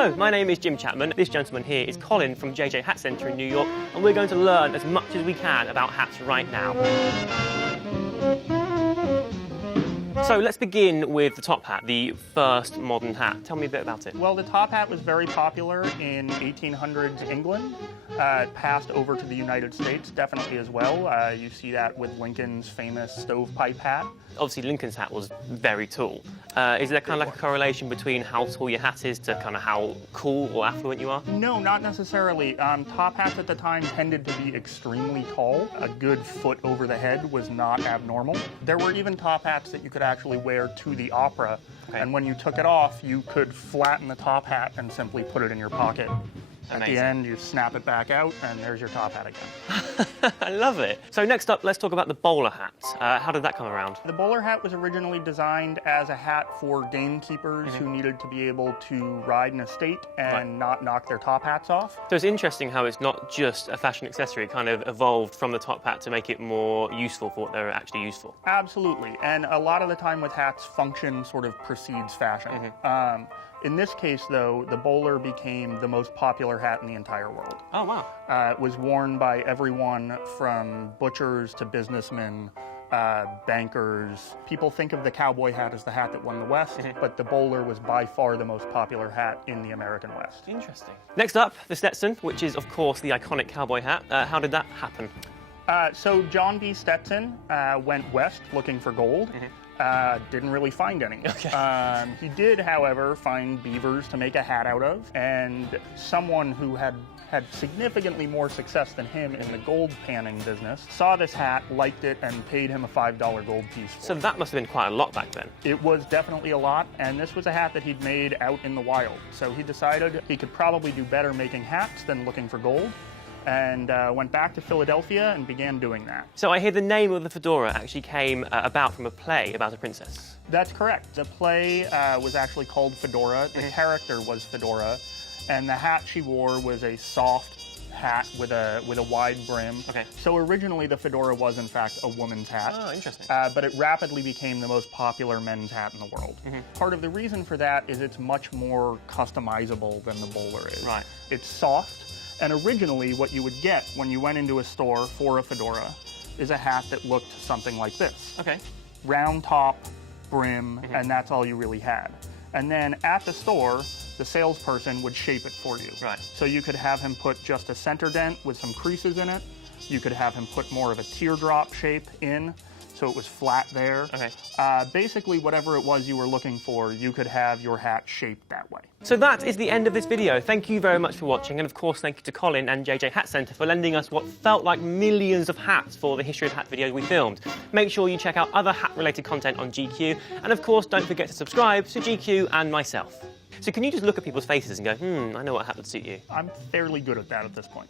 Hello, my name is Jim Chapman. This gentleman here is Colin from JJ Hat Centre in New York, and we're going to learn as much as we can about hats right now. So let's begin with the top hat, the first modern hat. Tell me a bit about it. Well, the top hat was very popular in 1800s England. It passed over to the United States definitely as well. You see that with Lincoln's famous stovepipe hat. Obviously, Lincoln's hat was very tall. Is there kind of like a correlation between how tall your hat is to kind of how cool or affluent you are? No, not necessarily. Top hats at the time tended to be extremely tall. A good foot over the head was not abnormal. There were even top hats that you could actually wear to the opera, and when you took it off, you could flatten the top hat and simply put it in your pocket. At the end, you snap it back out, and there's your top hat again. I love it. So next up, let's talk about the bowler hat. How did that come around? The bowler hat was originally designed as a hat for gamekeepers who needed to be able to ride an estate and not knock their top hats off. So it's interesting how it's not just a fashion accessory. It kind of evolved from the top hat to make it more useful for what they're actually used for. Absolutely, and a lot of the time with hats, function sort of precedes fashion. In this case, though, the bowler became the most popular hat in the entire world. Oh, wow. It was worn by everyone from butchers to businessmen, bankers. People think of the cowboy hat as the hat that won the West, but the bowler was by far the most popular hat in the American West. Interesting. Next up, the Stetson, which is, of course, the iconic cowboy hat. How did that happen? So John B. Stetson went west looking for gold. Didn't really find any. He did, however, find beavers to make a hat out of, and someone who had significantly more success than him in the gold panning business saw this hat, liked it, and paid him a $5 gold piece for it. So that must have been quite a lot back then. It was definitely a lot, and this was a hat that he'd made out in the wild. So he decided he could probably do better making hats than looking for gold, and went back to Philadelphia and began doing that. So I hear the name of the fedora actually came about from a play about a princess. That's correct. The play was actually called Fedora. The character was Fedora, and the hat she wore was a soft hat with a wide brim. So originally the fedora was in fact a woman's hat. Oh, interesting. But it rapidly became the most popular men's hat in the world. Part of the reason for that is it's much more customizable than the bowler is. It's soft. And originally, what you would get when you went into a store for a fedora is a hat that looked something like this. Round top, brim, and that's all you really had. And then at the store, the salesperson would shape it for you. So you could have him put just a center dent with some creases in it. You could have him put more of a teardrop shape in, so it was flat there. Basically, whatever it was you were looking for, you could have your hat shaped that way. So that is the end of this video. Thank you very much for watching, and of course thank you to Colin and JJ Hat Centre for lending us what felt like millions of hats for the History of Hat videos we filmed. Make sure you check out other hat-related content on GQ, and of course don't forget to subscribe to GQ and myself. So can you just look at people's faces and go, I know what hat would suit you? I'm fairly good at that at this point.